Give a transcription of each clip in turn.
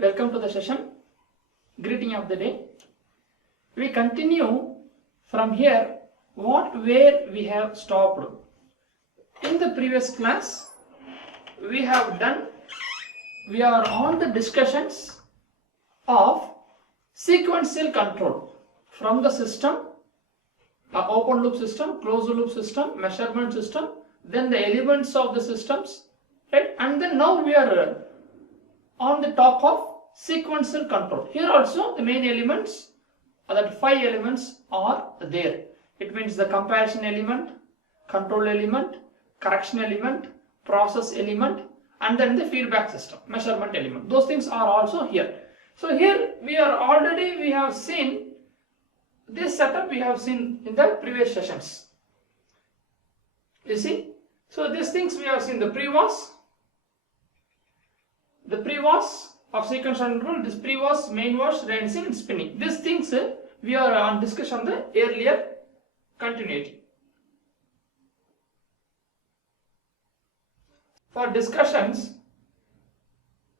Welcome to the session. Greeting of the day. We continue from here where we have stopped. In the previous class, we are on the discussions of sequential control from the system, open loop system, closed loop system, measurement system, then the elements of the systems, right? And then now we are on the top of sequential control. Here also the main elements, that 5 elements are there. It means the comparison element, control element, correction element, process element, and then the feedback system, measurement element. Those things are also here. So here we have seen this setup, we have seen in the previous sessions. You see? So these things we have seen: the pre-was of sequential control, this pre-was, main was, rinsing and spinning. These things we are on discussion the earlier continuity. For discussions,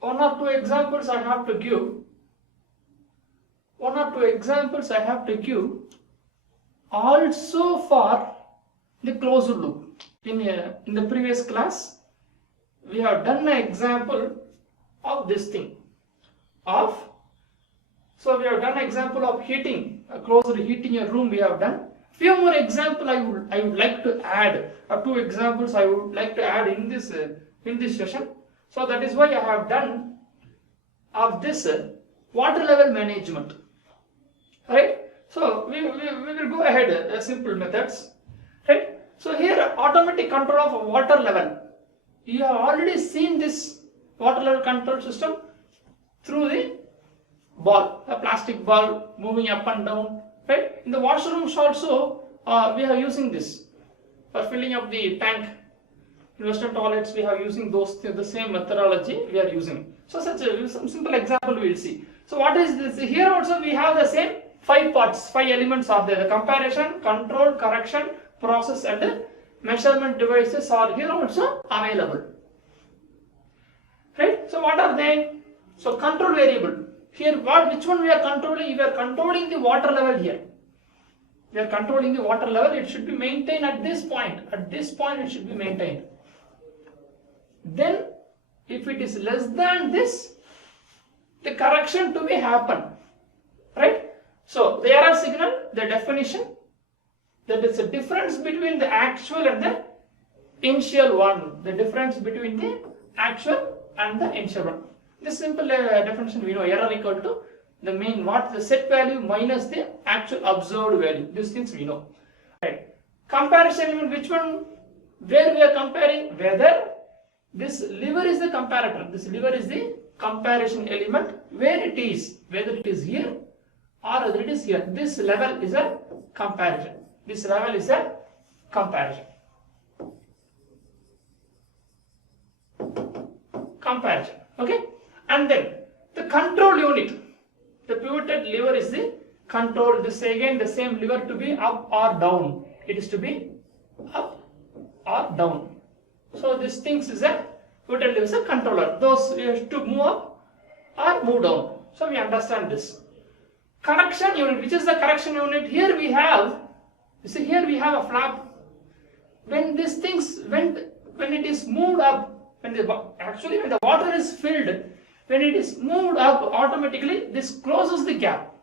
one or two examples I have to give. Also for the closed loop. In the previous class, we have done an example of this thing. So we have done an example of heating, heating a room. We have done few more examples. I would like to add, 2 examples I would like to add in this session. So that is why I have done of this water level management, right? So we will go ahead, simple methods, right? So here, automatic control of water level. You have already seen this water level control system through the ball, a plastic ball moving up and down, right? In the washrooms also, we are using this for filling up the tank. In Western toilets, we are using the same methodology we are using. So some simple example we will see. So what is this? Here also we have the same 5 parts, 5 elements are there. The comparison, control, correction, process and measurement devices are here also available. Right? So what are they? So control variable. Here which one we are controlling? We are controlling the water level here. We are controlling the water level. It should be maintained at this point. At this point it should be maintained. Then if it is less than this, the correction to be happen. Right? So the error signal, the definition, that is the difference between the actual and the initial one. The difference between the actual and the initial one. This simple definition we know: error equal to the mean, what the set value minus the actual observed value. These things we know. Right. Comparison element, which one? Where we are comparing whether this lever is the comparator. This lever is the comparison element. Where it is, whether it is here or whether it is here. This level is a comparison. This level is a comparison. Okay. And then the control unit. The pivoted lever is the control. This again the same lever to be up or down. It is to be up or down. So this things is a pivoted lever is a controller. Those to move up or move down. So we understand this. Correction unit. Which is the correction unit? Here we have. You see, here we have a flap. When these things when it is moved up, when the water is filled, when it is moved up, automatically this closes the gap.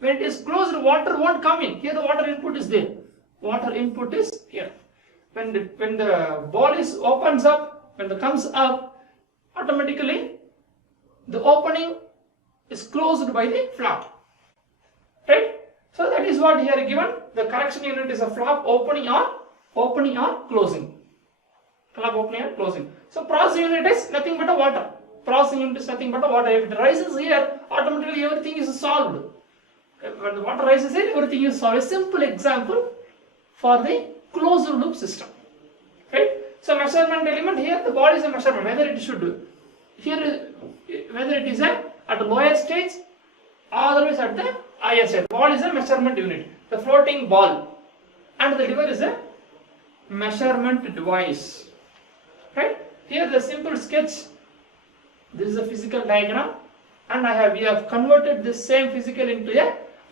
When it is closed, water won't come in. Here the water input is there. Water input is here. When the ball is opens up, when it comes up, automatically the opening is closed by the flap. Right? So that is what here given. The correction unit is a flap opening or closing. Flap opening or closing. So process unit is nothing but a water. Processing unit is nothing but a water. If it rises here, automatically everything is solved. When the water rises here, everything is solved. A simple example for the closed loop system. Right? So measurement element, here the ball is a measurement. Whether it should here, whether it is at a lower stage or otherwise at the higher stage. Ball is a measurement unit. The floating ball and the lever is a measurement device. Right? Here the simple sketch This is a physical diagram, and we have converted this same physical into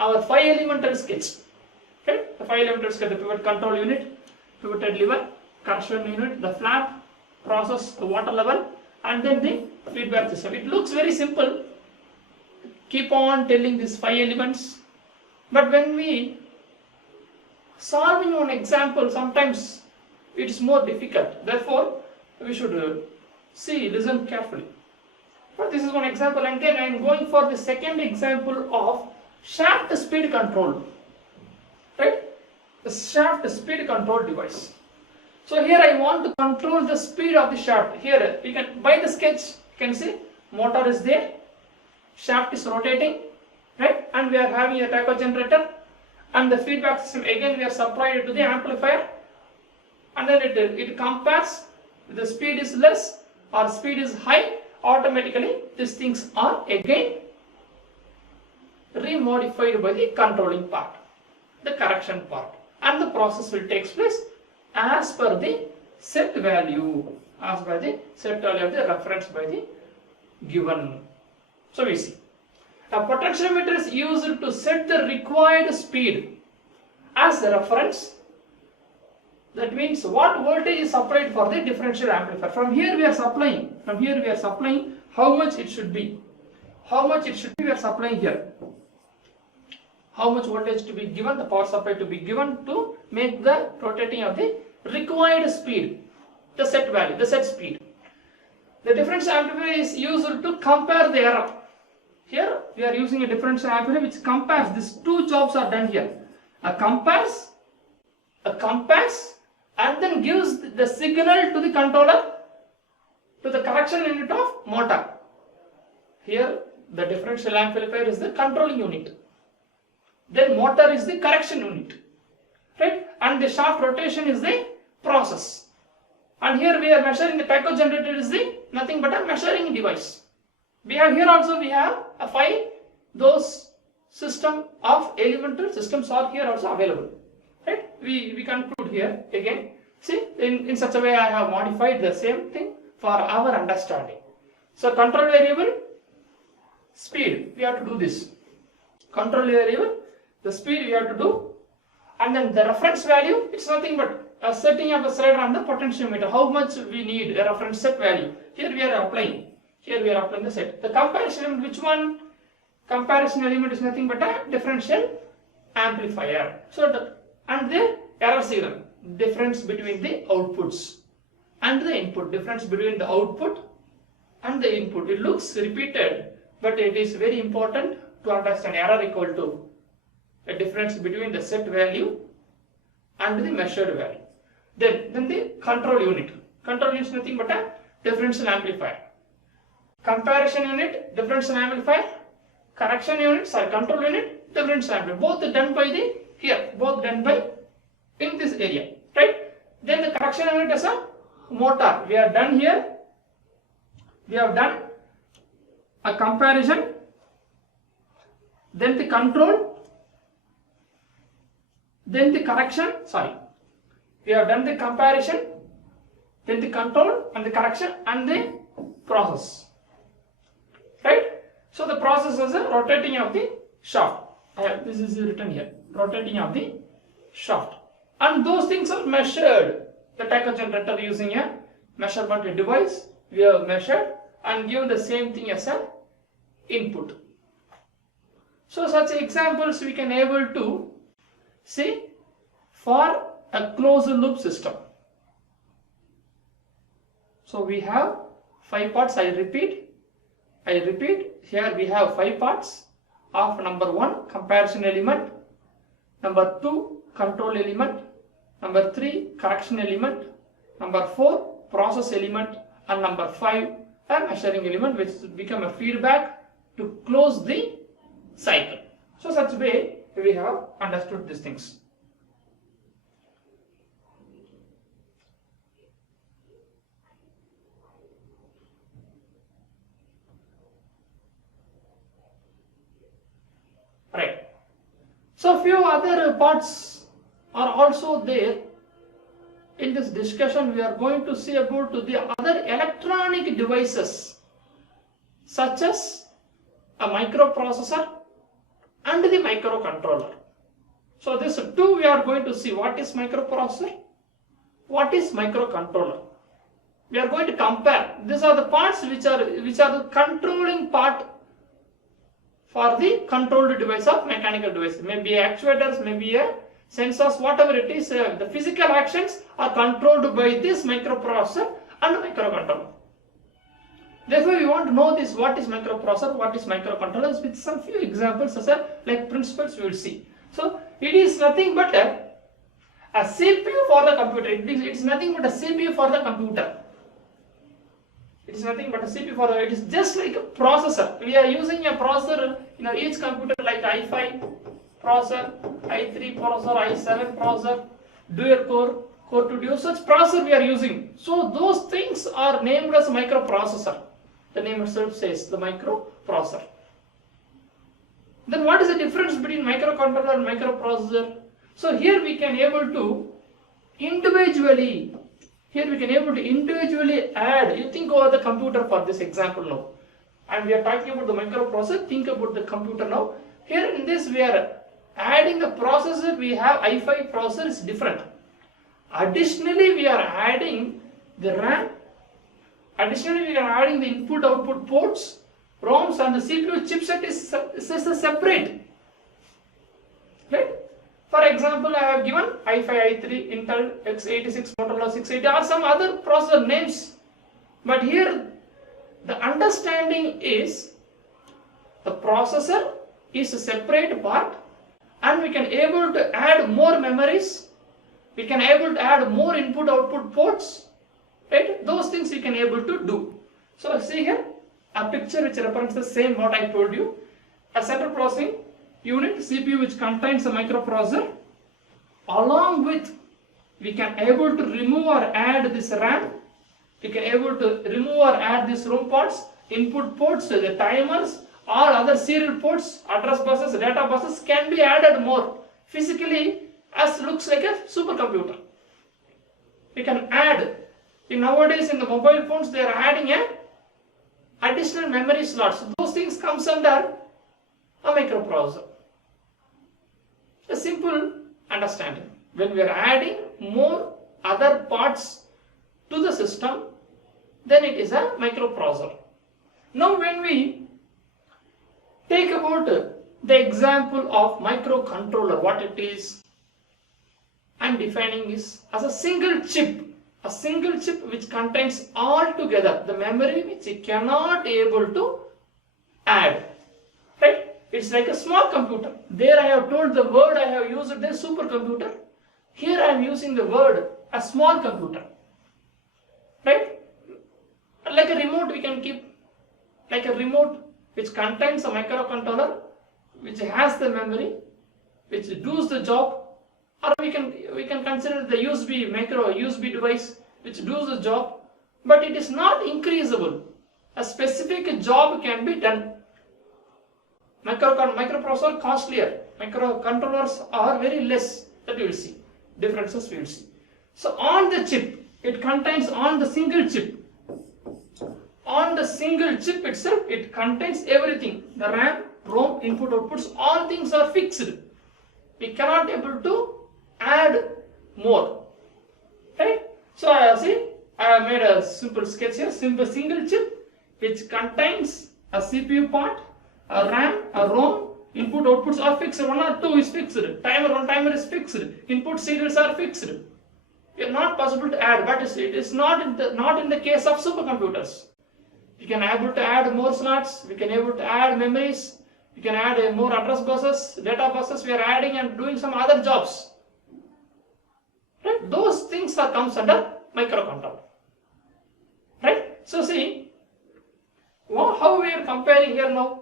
our 5 elemental sketch. Okay, the 5 elemental sketch: the pivot control unit, pivoted lever, correction unit, the flap, process, the water level, and then the feedback system. It looks very simple. Keep on telling these 5 elements, but when we solving one example, sometimes it is more difficult. Therefore, we should listen carefully. But this is one example, and then I am going for the second example of shaft speed control. Right? The shaft speed control device. So here I want to control the speed of the shaft. Here you can, by the sketch, you can see motor is there, shaft is rotating, right? And we are having a tacho generator, and the feedback system again we are supplied to the amplifier, and then it compares. If the speed is less or speed is high, automatically these things are again remodified by the controlling part, the correction part, and the process will take place as per the set value, as by the set value of the reference by the given. So we see a potentiometer is used to set the required speed as the reference. That means what voltage is supplied for the differential amplifier. From here we are supplying how much it should be. How much it should be we are supplying here. How much voltage to be given, the power supply to be given to make the rotating of the required speed, the set value, the set speed. The differential amplifier is used to compare the error. Here we are using a differential amplifier which compares. These two jobs are done here. A compares, and then gives the signal to the controller, to the correction unit of motor. Here the differential amplifier is the controlling unit. Then motor is the correction unit, right? And the shaft rotation is the process. And here we are measuring the tacho generator is the nothing but a measuring device. We have here also we have a 5 those system of elemental systems are here also available, right? We conclude here again. See, in such a way I have modified the same thing for our understanding. So control variable, speed, we have to do this. Control variable, the speed we have to do, and then the reference value, it's nothing but setting up a slider on the potentiometer, how much we need a reference set value. Here we are applying the set. The comparison element, which one? Comparison element is nothing but a differential amplifier. So and the error signal, difference between the outputs and the input, difference between the output and the input. It looks repeated, but it is very important to understand. Error equal to a difference between the set value and the measured value. Then the control unit. Control unit is nothing but a differential amplifier. Comparison unit, differential amplifier. Correction unit, control unit, differential amplifier. Both done by the here, both done by in this area, right? Then the correction unit is a motor. We are done here. We have done a comparison. Then the control. Then the correction, we have done the comparison, then the control and the correction and the process, right? So the process is a rotating of the shaft. This is written here, rotating of the shaft, and those things are measured. The tacho generator using a measurement device, we have measured and given the same thing as an input. So such examples we can able to see for a closed loop system. So we have 5 parts. I repeat, here we have 5 parts of number 1 comparison element, number 2 control element, number 3 correction element, number 4 process element, and number 5 a measuring element, which become a feedback to close the cycle. So such way we have understood these things. Right. So few other parts are also there. In this discussion we are going to see about the other electronic devices such as a microprocessor and the microcontroller. So this two we are going to see what is microprocessor, what is microcontroller. We are going to compare. These are the parts which are the controlling part for the controlled device of mechanical device. Maybe actuators, maybe sensors, whatever it is. The physical actions are controlled by this microprocessor and microcontroller. Therefore, we want to know this: what is microprocessor, what is microcontroller, with some few examples as like principles we will see. So it is nothing but a CPU for the computer. It is nothing but a CPU for the computer. It is nothing but a CPU for the. It is just like a processor. We are using a processor in each computer, like i5 processor, i3 processor, i7 processor, dual core, core to duo. Such processor we are using. So those things are named as microprocessor. The name itself says the microprocessor. Then what is the difference between microcontroller and microprocessor? So here we can able to individually add. You think over the computer for this example now. And we are talking about the microprocessor. Think about the computer now. Here in this we are adding the processor. We have i5 processor is different. Additionally we are adding the RAM. Additionally we are adding the input output ports, ROMs, and the CPU chipset is separate. Right? For example, I have given i5, i3, Intel x86, Motorola 680 or some other processor names. But here the understanding is the processor is a separate part, and we can able to add more memories. We can able to add more input output ports. Right? Those things we can able to do. So see here a picture which represents the same what I told you. A central processing unit CPU which contains a microprocessor. Along with we can able to remove or add this RAM. We can able to remove or add these ROM ports, input ports, the timers, or other serial ports, address buses, data buses can be added more. Physically as looks like a supercomputer. We can add. Nowadays in the mobile phones they are adding additional memory slots. Those things comes under a microprocessor. A simple understanding. When we are adding more other parts to the system, then it is a microprocessor. Now when we take about the example of microcontroller, what it is, I am defining is as a single chip. A single chip which contains all together the memory which you cannot able to add. Right? It's like a small computer. There I have told the word I have used there supercomputer. Here I am using the word a small computer. Right? Like a remote we can keep. Like a remote which contains a microcontroller which has the memory, which does the job. Or we can consider the USB device which does the job, but it is not increasable. A specific job can be done. Microprocessor costlier. Microcontrollers are very less. That you will see. Differences we will see. So on the chip, it contains on the single chip. On the single chip itself, it contains everything. The RAM, ROM, input, outputs, all things are fixed. We cannot able to add more. Right? So I have made a simple sketch here. Simple single chip which contains a CPU part, a RAM, a ROM, input outputs are fixed. 1 or 2 is fixed. One timer is fixed. Input serials are fixed. It is not possible to add, but it is not in the case of supercomputers. We can able to add more slots. We can able to add memories. We can add more address buses, data buses. We are adding and doing some other jobs. Right? Those things are comes under microcontroller. Right? So see, how we are comparing here now.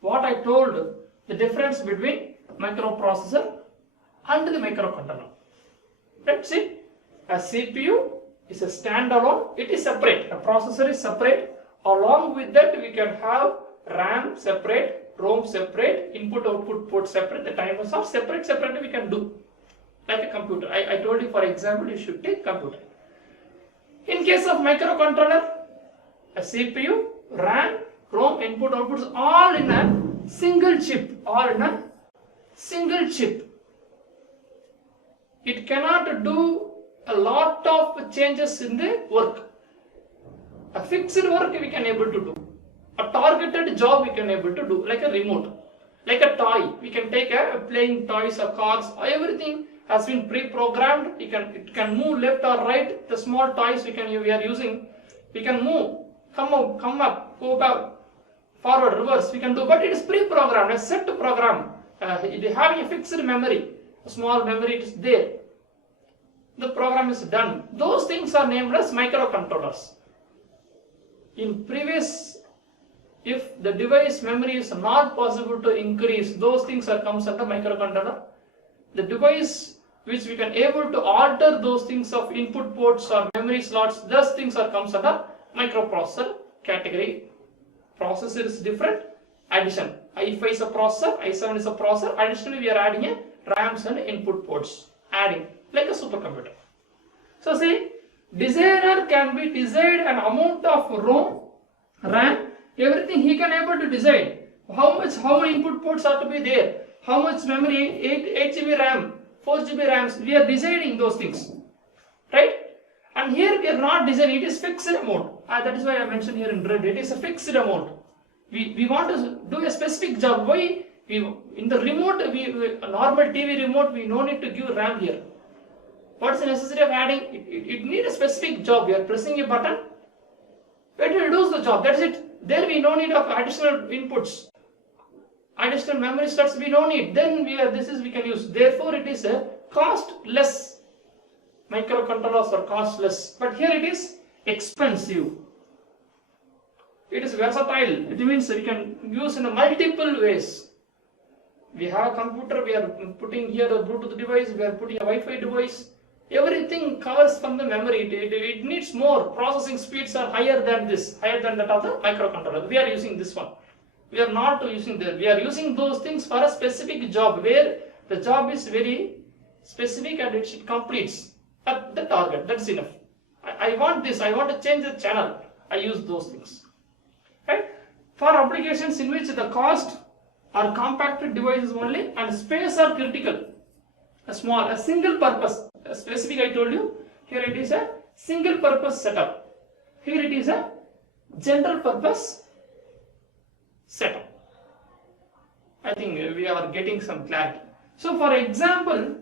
What I told, the difference between microprocessor and the microcontroller. Right? See, a CPU is a standalone. It is separate. A processor is separate. Along with that, we can have RAM separate, ROM separate, input output port separate. The timers are separate. We can do. Like a computer. I told you, for example, you should take computer. In case of microcontroller, a CPU, RAM, ROM input outputs all in a single chip, It cannot do a lot of changes in the work. A fixed work we can able to do. A targeted job we can able to do, like a remote, like a toy. We can take a playing toys or cars. Everything has been pre-programmed. It can move left or right. The small toys we are using, we can move, come up, go back, forward, reverse. We can do, but it is pre-programmed, a set program. It having a fixed memory, a small memory. It is there. The program is done. Those things are named as microcontrollers. In previous, if the device memory is not possible to increase, those things comes under microcontroller. The device which we can able to alter those things of input ports or memory slots, those things comes under microprocessor category. Processor is different. Addition. i5 is a processor, i7 is a processor. Additionally, we are adding a RAMs and input ports. Adding like a supercomputer. So see, designer can be designed an amount of ROM, RAM, everything he can able to design. How many input ports are to be there? How much memory? 8 GB RAM, 4 GB RAMs. We are deciding those things, right? And here we are not designing. It is fixed amount. That is why I mentioned here in red. It is a fixed amount. We want to do a specific job. Why? In the remote, a normal TV remote, we no need to give RAM here. What's the necessity of adding? It needs a specific job. We are pressing a button. It will do the job. That's it. There we no need of additional inputs. Additional memory slots we don't need. Then we can use. Therefore, it is a costless. Microcontrollers are costless. But here it is expensive. It is versatile. It means we can use in multiple ways. We have a computer, we are putting here a Bluetooth device, we are putting a Wi-Fi device. Everything covers from the memory. It needs more. Processing speeds are higher than that of the microcontroller. We are using this one. We are not using that. We are using those things for a specific job where the job is very specific and it completes at the target. That's enough. I want this. I want to change the channel. I use those things. Right? For applications in which the cost or compacted devices only and space are critical. A single purpose. Specific I told you. Here it is a single purpose setup. Here it is a general purpose setup. I think we are getting some clarity. So for example,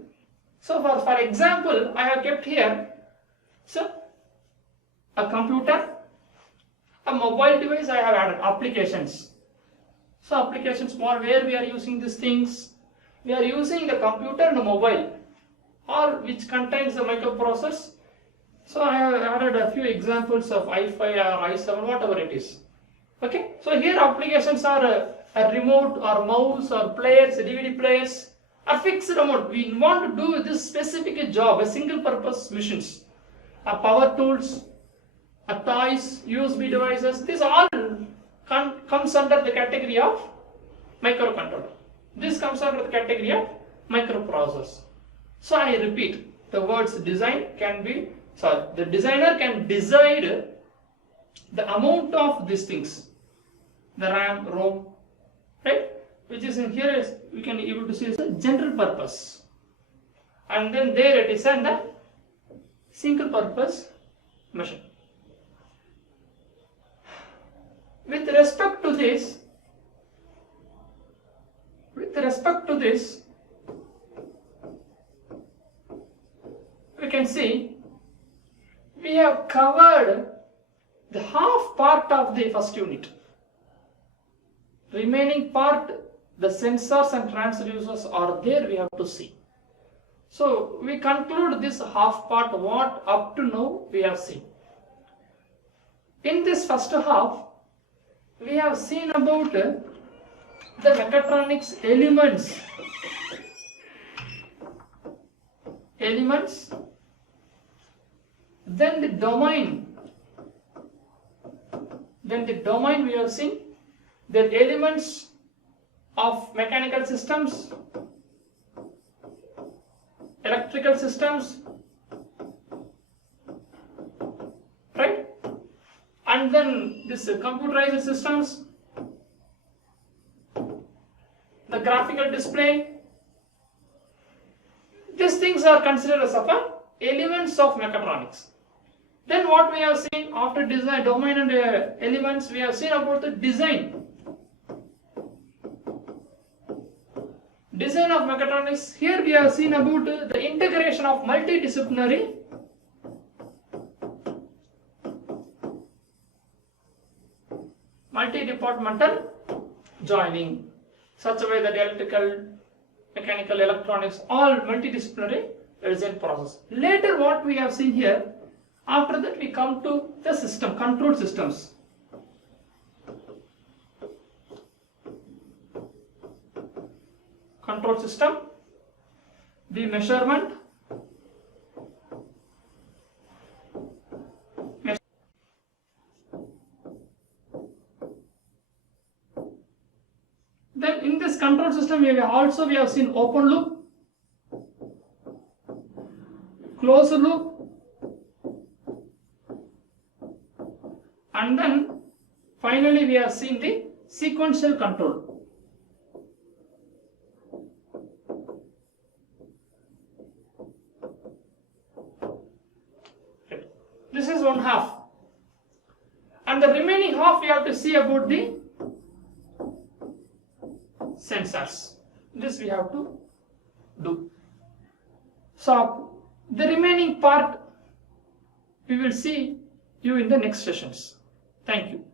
I have kept here a computer, a mobile device. I have added applications. So applications more where we are using these things. We are using the computer and the mobile, all which contains the microprocessors. So I have added a few examples of i5 or i7, whatever it is. Okay. So here applications are a remote or mouse or players, DVD players, a fixed amount. We want to do this specific job, a single purpose machines, a power tools, a toys, USB devices. This all comes under the category of microcontroller. This comes under the category of microprocessors. So I repeat, the words design can be, the designer can decide the amount of these things, the RAM, ROM, right? Which is in here is we can able to see as a general purpose, and then there it is the single purpose machine. With respect to this, we can see we have covered the half part of the first unit. Remaining part, the sensors and transducers are there, we have to see. So we conclude this half part what up to now we have seen. In this first half, we have seen about the mechatronics elements, then the domain we have seen the elements of mechanical systems, electrical systems, right? And then this computerized systems, graphical display. These things are considered as elements of mechatronics. Then what we have seen after design, domain and elements, we have seen about the design. Design of mechatronics. Here we have seen about the integration of multidisciplinary multi-departmental joining, such a way that electrical, mechanical, electronics, all multidisciplinary design process. Later what we have seen here, after that we come to the system, control systems. Control system, the measurement, then in this control system we have seen open loop, closed loop, and then finally we have seen the sequential control. This is one half, and the remaining half we have to see about the sensors. This we have to do. So the remaining part we will see you in the next sessions. Thank you.